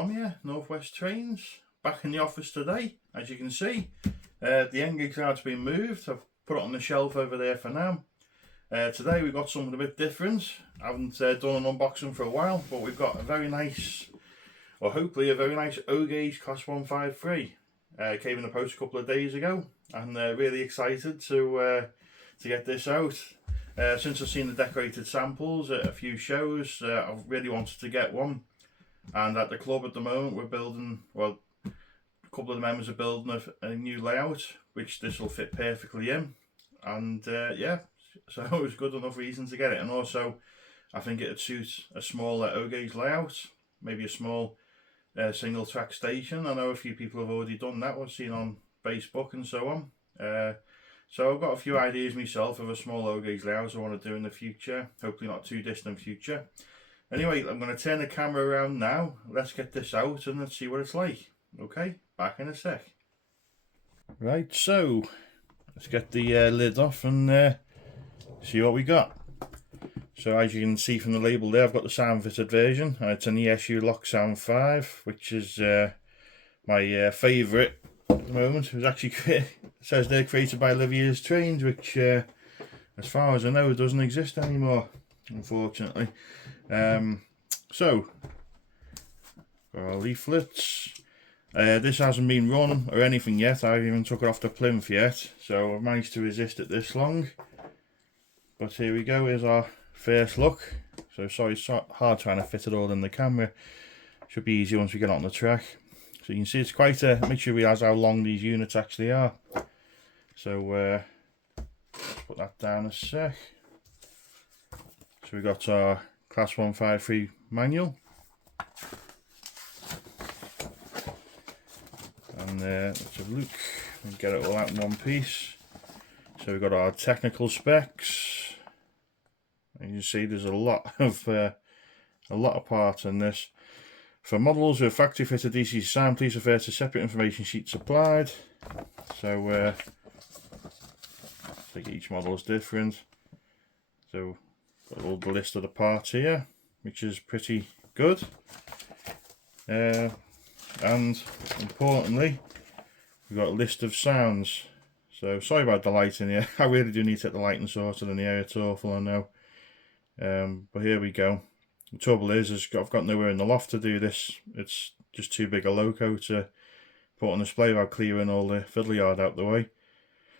Tom here, Northwest Trains, back in the office today. As you can see, the end gig card's been moved. I've put it on the shelf over there for now. Today we've got something a bit different. I haven't done an unboxing for a while, but we've got a very nice, or hopefully a very nice O-gauge Class 153. Came in the post a couple of days ago, and really excited to get this out. Since I've seen the decorated samples at a few shows, I've really wanted to get one. And at the club at the moment, we're building, well, a couple of the members are building a new layout, which this will fit perfectly in. And yeah, so it was good enough reason to get it. And also, I think it'd suit a smaller O-gauge layout, maybe a small single track station. I know a few people have already done that, I've seen on Facebook and so on. So I've got a few ideas myself of a small O-gauge layout I want to do in the future, hopefully not too distant future. Anyway, I'm going to turn the camera around now. Let's get this out and let's see what it's like. Okay, back in a sec. Right, so let's get the lid off and see what we got. So as you can see from the label there, I've got the sound fitted version. It's an ESU Lock Sound 5, which is my favourite at the moment. It was actually it says they're created by Olivier's Trains, which as far as I know doesn't exist anymore, unfortunately. So our leaflets. This hasn't been run or anything yet. I haven't even took it off the plinth yet, so I've managed to resist it this long. But here we go, here's our first look. So sorry, it's hard trying to fit it all in the camera. Should be easy once we get on the track. So you can see it's quite a, make sure we realise how long these units actually are. So let's put that down a sec. So we got our Class 153 manual. And let's have a look and get it all out in one piece. So we've got our technical specs. And you can see there's a lot of parts in this. For models with factory fitted DCC sound, please refer to separate information sheet supplied. So I think each model is different. So got all the list of the parts here, which is pretty good. And importantly, we've got a list of sounds. So sorry about the lighting here. I really do need to get the lighting sorted in the area. It's awful, I know. But here we go. The trouble is I've got nowhere in the loft to do this. It's just too big a loco to put on display without clearing all the fiddle yard out the way.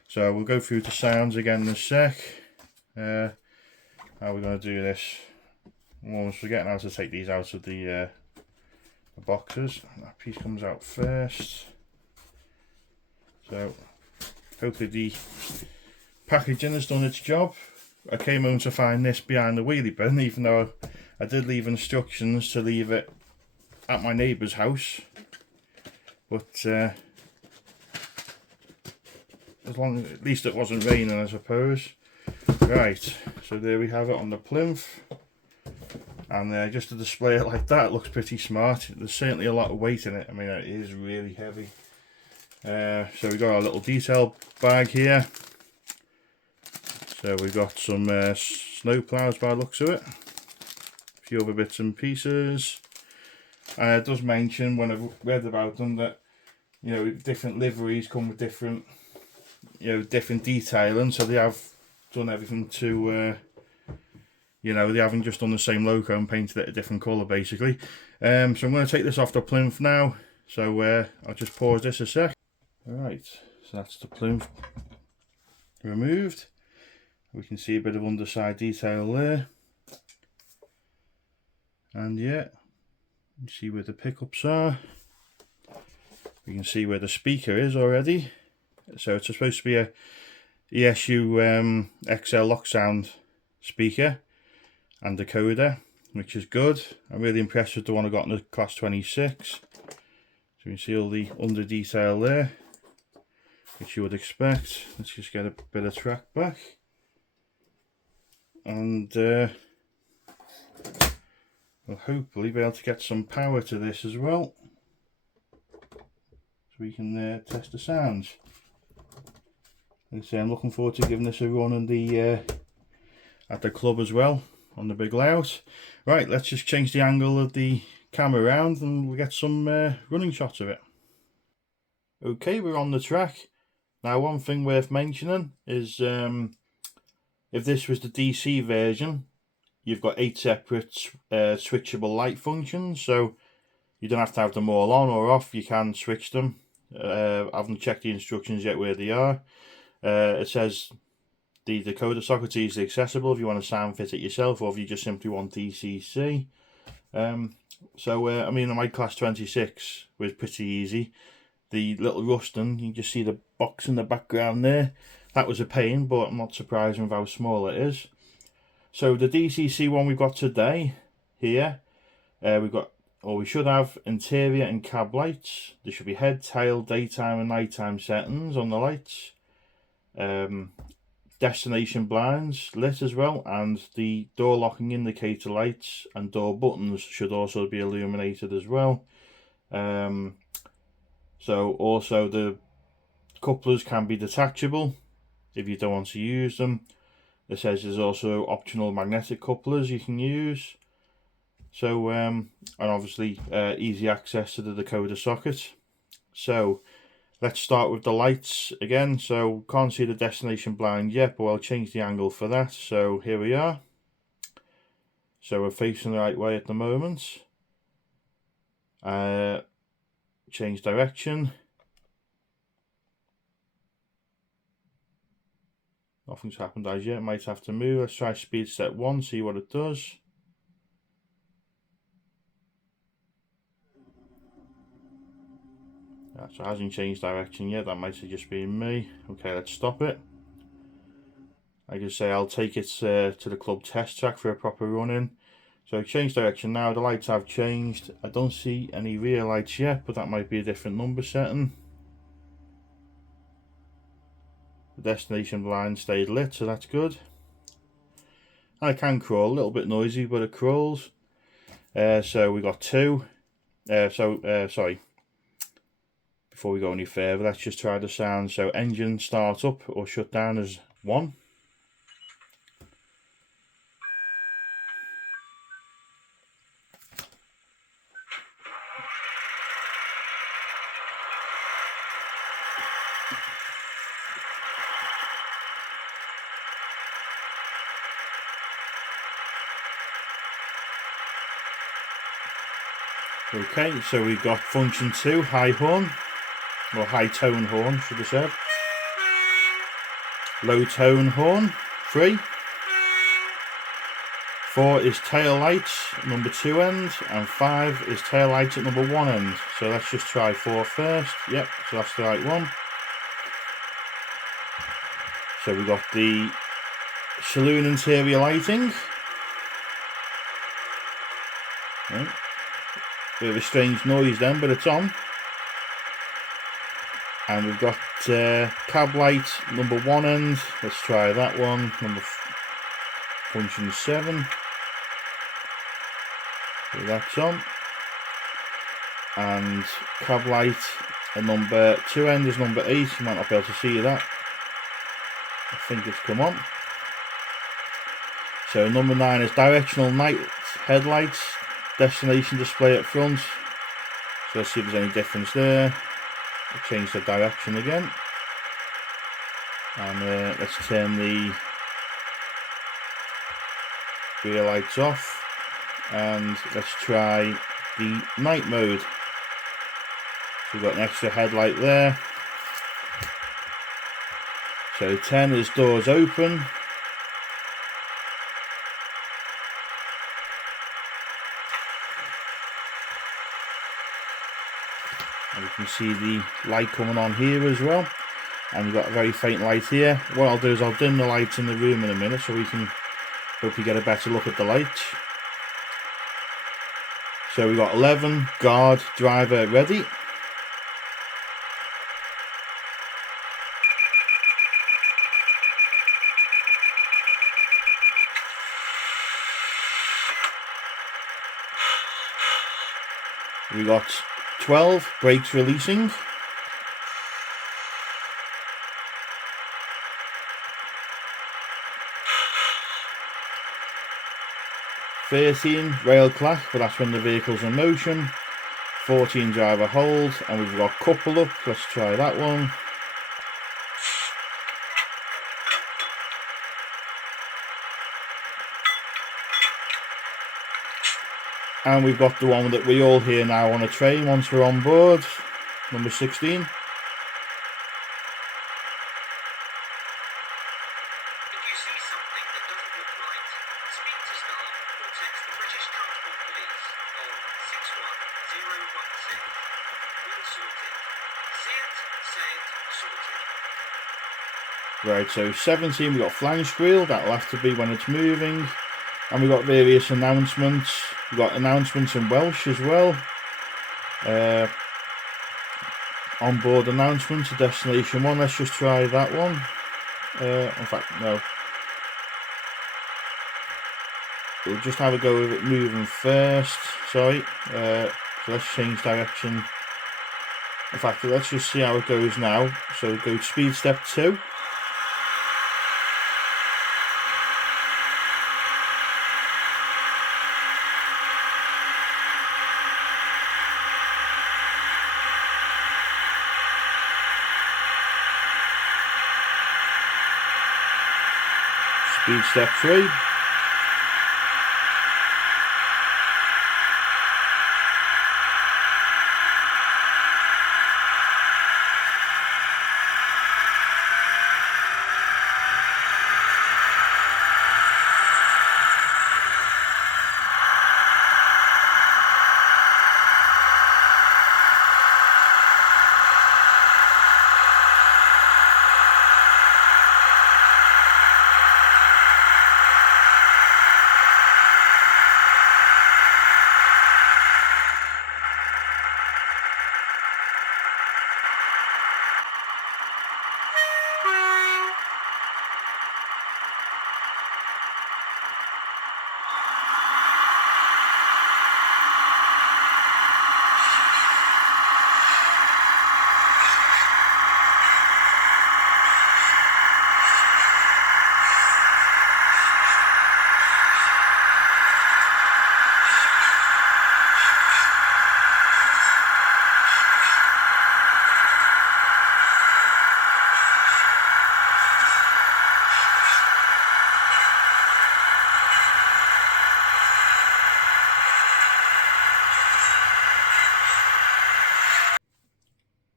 So we'll go through the sounds again in a sec. How are we going to do this? I'm almost forgetting how to take these out of the boxes. That piece comes out first. So hopefully the packaging has done its job. I came home to find this behind the wheelie bin, even though I did leave instructions to leave it at my neighbour's house. But as long as at least it wasn't raining, I suppose. Right, so there we have it on the plinth. And just to display it like that, it looks pretty smart. There's certainly a lot of weight in it. I mean, it is really heavy. So we've got our little detail bag here. So we've got some snow ploughs by the looks of it. A few other bits and pieces. It does mention when I've read about them that, you know, different liveries come with different, you know, different detailing. So they have done everything to, you know, they haven't just done the same logo and painted it a different colour basically. So I'm going to take this off the plinth now. So I'll just pause this a sec. Alright, so that's the plinth removed. We can see a bit of underside detail there. And yeah, you can see where the pickups are. We can see where the speaker is already. So it's supposed to be a ESU XL Lock Sound speaker and decoder, which is good. I'm really impressed with the one I got in the Class 26. So you can see all the under detail there, which you would expect. Let's just get a bit of track back. And we'll hopefully be able to get some power to this as well, so we can test the sounds. Like I say, I'm looking forward to giving this a run in the at the club as well, on the big layout. Right, let's just change the angle of the cam around and we'll get some running shots of it. Okay, we're on the track. Now, one thing worth mentioning is if this was the DC version, you've got 8 separate switchable light functions, so you don't have to have them all on or off. You can switch them. I haven't checked the instructions yet where they are. It says the decoder socket's easily accessible if you want to sound fit it yourself, or if you just simply want DCC. I mean, my class 26 was pretty easy. The little rusting, you just see the box in the background there. That was a pain, but I'm not surprised with how small it is. So the DCC one we've got today here, we should have interior and cab lights. There should be head, tail, daytime and nighttime settings on the lights. Destination blinds lit as well, and the door locking indicator lights and door buttons should also be illuminated as well. So also the couplers can be detachable if you don't want to use them. It says there's also optional magnetic couplers you can use. So and obviously easy access to the decoder socket. So let's start with the lights again. So can't see the destination blind yet, but I'll change the angle for that. So here we are. So we're facing the right way at the moment. Change direction. Nothing's happened as yet. Might have to move. Let's try speed step 1, see what it does. So it hasn't changed direction yet. That might have just been me. Okay, let's stop it. Like I say, I'll take it to the club test track for a proper run-in. So change direction now. The lights have changed. I don't see any rear lights yet, but that might be a different number setting. The destination blind stayed lit, so that's good. And it can crawl, a little bit noisy, but it crawls. So we got 2. Sorry. Before we go any further, let's just try the sound. So engine start up or shut down as 1. Okay, so we've got function 2, high horn, or high tone horn should have said. Low tone horn, 3. 4 is tail lights, number 2 end, and 5 is tail lights at number 1 end. So let's just try 4 first. Yep, so that's the right one. So we've got the saloon interior lighting. Right. Bit of a strange noise then, but it's on. And we've got cab light number 1 end. Let's try that one. Function 7. So that's on. And cab light at number 2 end is number 8. You might not be able to see that. I think it's come on. So number 9 is directional night headlights. Destination display at front. So let's see if there's any difference there. I'll change the direction again. And let's turn the rear lights off. And let's try the night mode. So we've got an extra headlight there. So 10 is doors open. And you can see the light coming on here as well. And you've got a very faint light here. What I'll do is I'll dim the lights in the room in a minute so we can hopefully get a better look at the lights. So we've got 11, guard, driver ready. We got 12, brakes releasing. 13 rail clack, but that's when the vehicle's in motion. 14 driver hold, and we've got couple up. Let's try that one. And we've got the one that we all hear now on a train once we're on board, number 16. Right, so 17 we've got flange squeal, that'll have to be when it's moving. And we've got various announcements. We've got announcements in Welsh as well. Onboard announcements, destination 1, let's just try that one. In fact, no. We'll just have a go with it moving first, sorry. So let's change direction. In fact, let's just see how it goes now. So go to speed step 2. Speed step 3.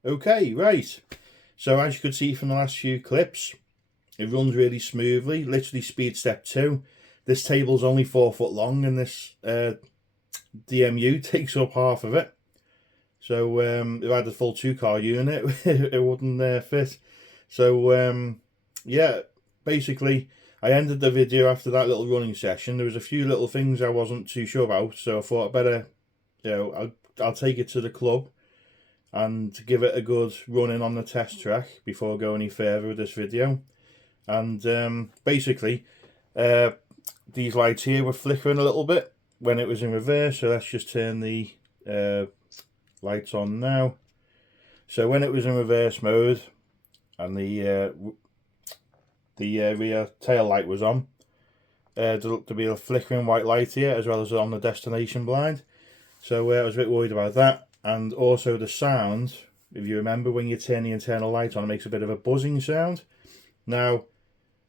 Okay, right, so as you could see from the last few clips, it runs really smoothly, literally speed step 2. This table's only 4 foot long and this DMU takes up half of it. So if I had a full 2-car unit, it wouldn't fit. So yeah, basically I ended the video after that little running session. There was a few little things I wasn't too sure about, so I thought I'd better, you know, I'll take it to the club and give it a good running on the test track before I go any further with this video. And basically these lights here were flickering a little bit when it was in reverse, so let's just turn the lights on now. So when it was in reverse mode and the rear tail light was on, there looked to be a flickering white light here as well as on the destination blind. So I was a bit worried about that. And also the sound, if you remember, when you turn the internal light on, it makes a bit of a buzzing sound. Now,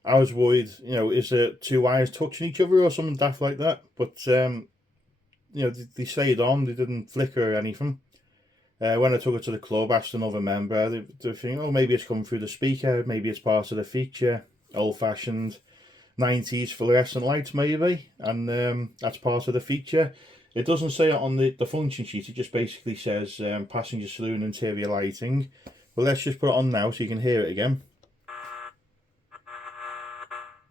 I was worried, you know, is it 2 wires touching each other or something daft like that? But, you know, they stayed on, they didn't flicker or anything. When I took it to the club, asked another member, they think, oh, maybe it's coming through the speaker, maybe it's part of the feature, old-fashioned 90s fluorescent lights maybe, and that's part of the feature. It doesn't say it on the function sheet, it just basically says passenger saloon interior lighting. But let's just put it on now so you can hear it again.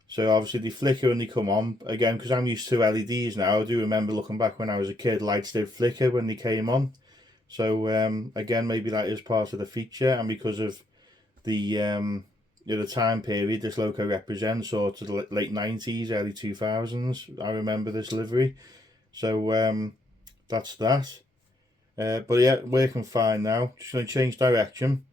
So obviously they flicker and they come on. Again, because I'm used to LEDs now, I do remember looking back when I was a kid, lights did flicker when they came on. So again, maybe that is part of the feature, and because of the you know, the time period this loco represents, sort of the late 90s, early 2000s, I remember this livery. So that's that. But yeah, working fine now. Just going to change direction.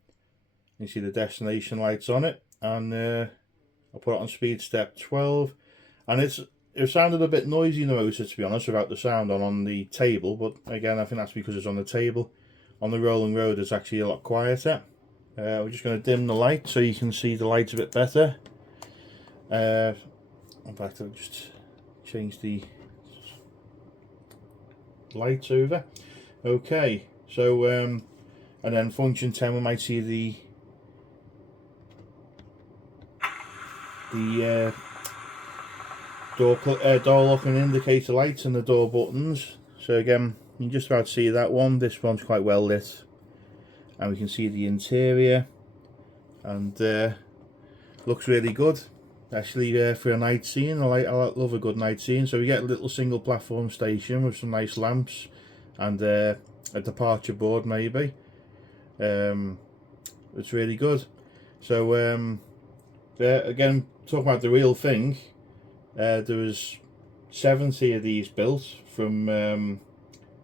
You see the destination lights on it, and I'll put it on speed step 12. And it's it sounded a bit noisy in the motor, to be honest, without the sound on the table, but again I think that's because it's on the table. On the rolling road it's actually a lot quieter. We're just going to dim the light so you can see the lights a bit better. In fact, I'll just change the lights over. Okay, so and then function 10 we might see the door lock and indicator lights and the door buttons. So again, you can just about see that one. This one's quite well lit, and we can see the interior, and looks really good actually for a night scene. I love a good night scene. So we get a little single platform station with some nice lamps and a departure board maybe. It's really good. So again, talking about the real thing, there was 70 of these built from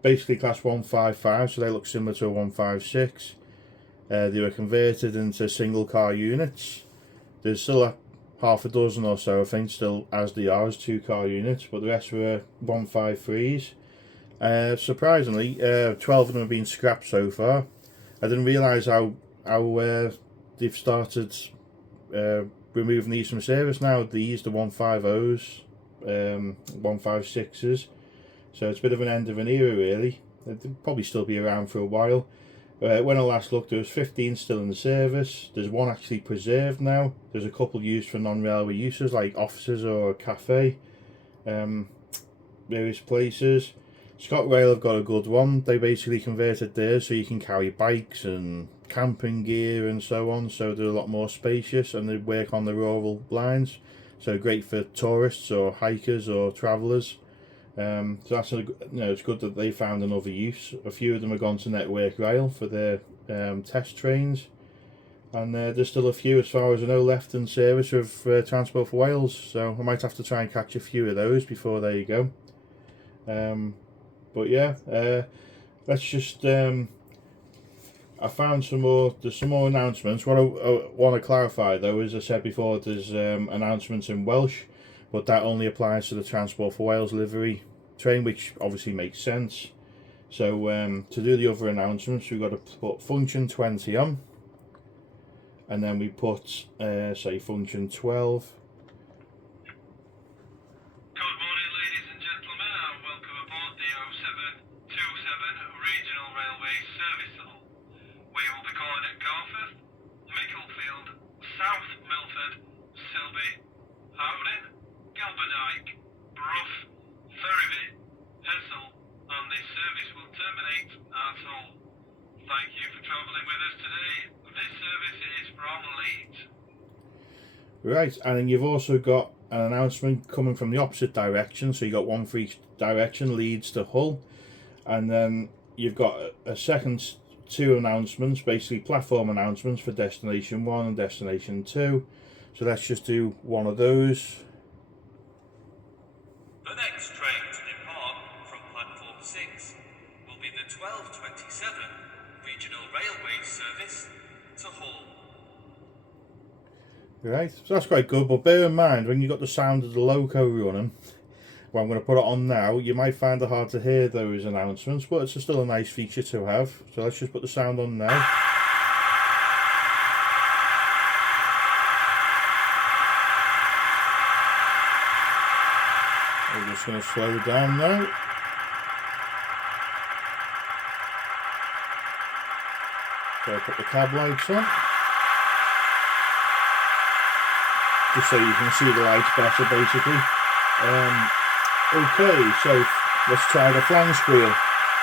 basically class 155, so they look similar to a 156. They were converted into single car units. There's still half a dozen or so, I think, still as they are as 2 car units, but the rest were 153s. Surprisingly, 12 of them have been scrapped so far. I didn't realise how they've started removing these from service now. These, the 150s, 156s. So it's a bit of an end of an era really. They'll probably still be around for a while. When I last looked, there was 15 still in the service. There's 1 actually preserved now. There's a couple used for non-railway uses like offices or a cafe, various places. ScotRail have got a good one. They basically converted theirs so you can carry bikes and camping gear and so on, so they're a lot more spacious, and they work on the rural lines, so great for tourists or hikers or travellers. So that's it's good that they found another use. A few of them have gone to Network Rail for their test trains, and there's still a few, as far as I know, left in service with Transport for Wales, so I might have to try and catch a few of those before there you go. But yeah, let's just I found there's some more announcements. What I want to clarify though, as I said before, there's announcements in Welsh, but that only applies to the Transport for Wales livery train, which obviously makes sense. So to do the other announcements, we've got to put function 20 on, and then we put say function 12. Thank you for travelling with us today. This service is from Leeds. Right, and then you've also got an announcement coming from the opposite direction, so you've got one for each direction, Leeds to Hull, and then you've got a second 2 announcements, basically platform announcements for destination 1 and destination 2. So let's just do one of those. The next train to depart from platform 6 will be the 1227 Regional Railway service to Hull. Right, so that's quite good, but bear in mind when you've got the sound of the loco running, well, I'm going to put it on now, you might find it hard to hear those announcements, but it's still a nice feature to have. So let's just put the sound on now. We're just going to slow down now. So I'll put the cab lights on, just so you can see the lights better basically. Okay, so let's try the flange squeal.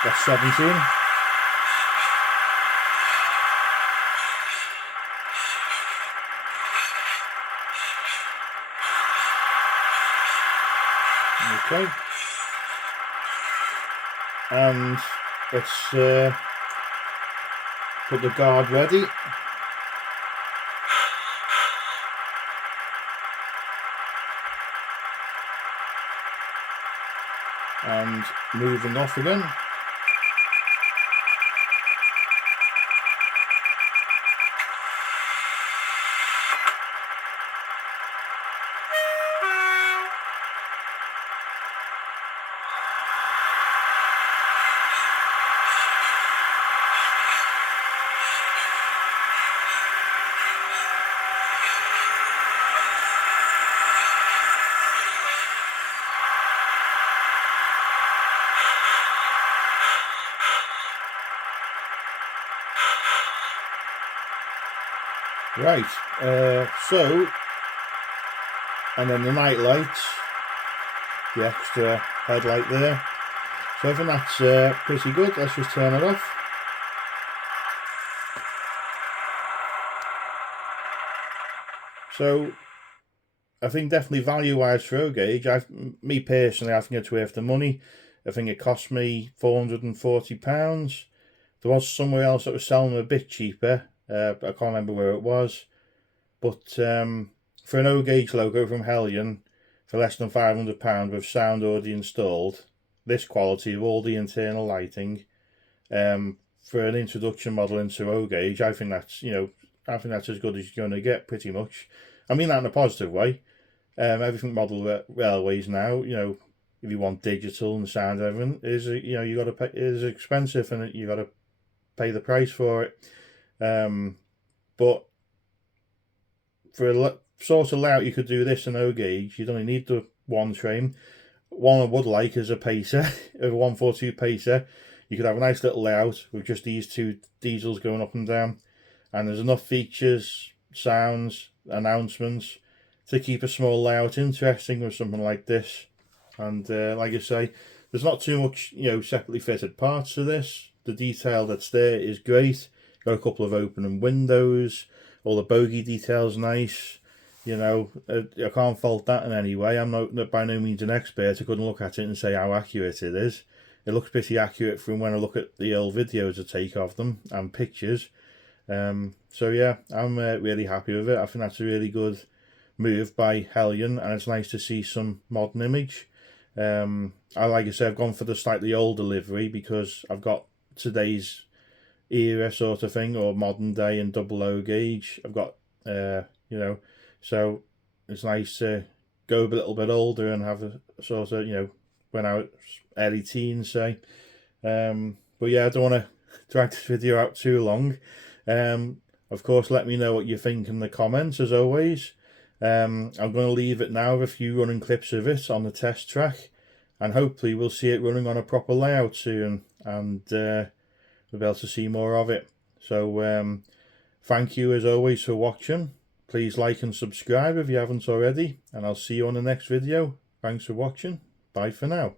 That's 17. Okay, and let's put the guard ready. And moving off again. Right, so, and then the night lights, the extra headlight there. So I think that's pretty good. Let's just turn it off. So I think definitely value-wise for O gauge, me personally, I think it's worth the money. I think it cost me £440. There was somewhere else that was selling them a bit cheaper. I can't remember where it was. But for an O gauge logo from Heljan, for less than £500 with sound already installed, this quality of all the internal lighting, for an introduction model into O gauge, I think that's, you know, I think that's as good as you're going to get, pretty much. I mean that in a positive way. Everything model railways now, you know, if you want digital and sound, everything is, you know, you got to pay, it is expensive, and you got to pay the price for it. But for a sort of layout, you could do this in O gauge. You'd only need the one train. One I would like is a pacer, a 142 pacer. You could have a nice little layout with just these two diesels going up and down, and there's enough features, sounds, announcements to keep a small layout interesting with something like this. And like I say, there's not too much, you know, separately fitted parts to this. The detail that's there is great. Got a couple of opening windows. All the bogie details nice. You know, I can't fault that in any way. I'm not by no means an expert. I couldn't look at it and say how accurate it is. It looks pretty accurate from when I look at the old videos I take of them and pictures. So yeah, I'm really happy with it. I think that's a really good move by Heljan, and it's nice to see some modern image. Like I said, I've gone for the slightly older livery because I've got today's era sort of thing, or modern day and double O gauge. I've got you know, so it's nice to go a little bit older and have a sort of, you know, when I was early teens, say. But yeah, I don't want to drag this video out too long. Of course, let me know what you think in the comments, as always. I'm going to leave it now with a few running clips of it on the test track, and hopefully we'll see it running on a proper layout soon, and we'll be able to see more of it. So thank you as always for watching. Please like and subscribe if you haven't already, and I'll see you on the next video. Thanks for watching. Bye for now.